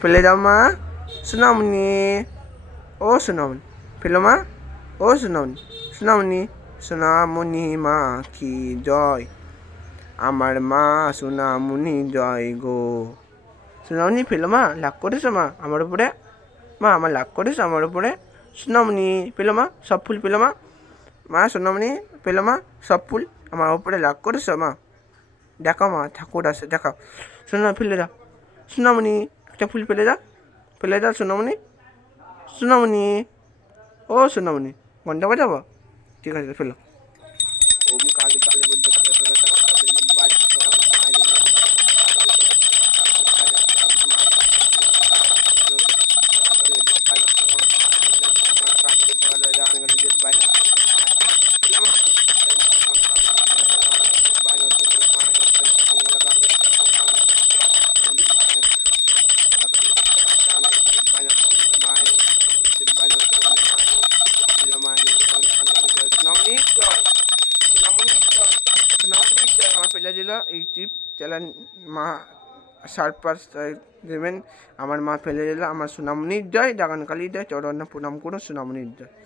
ফেলে দাও মা, সোনামণি, ও সোনামণি, ফেলো মা, ও সোনামণি, সোনামণি, সোনামণি মা কি জয়, আমার মা সোনামণি জয় গো। সোনামণি ফেলো মা, লাগ করেছো মা আমার উপরে, মা আমার লাগ করেছো আমার উপরে। সোনামণি পেলো মা, সব ফুল পেলো মা, মা সোনামণি পেলো মা, সব ফুল আমার উপরে লাগ করেছো মা। দেখাও মা, ঠাকুর আছে দেখাও। সোনা ফেলে দাও, সোনামণি একটা ফুল ফেলে দাও সোনামণি, সোনামণি, ও সোনামণি, ঘন্টা বাজাবো, ঠিক আছে ফেলো। ওম কালী কালী বুদ্ধ আমার ফেলে দিল এই টিপ চ্যালেঞ্জ মা সারপাস দেবেন। আমার মা ফেলে দিল, আমার সোনামণির জয়, দাগান কালীর জয়, চরণে প্রণাম করুন সোনামণির জয়।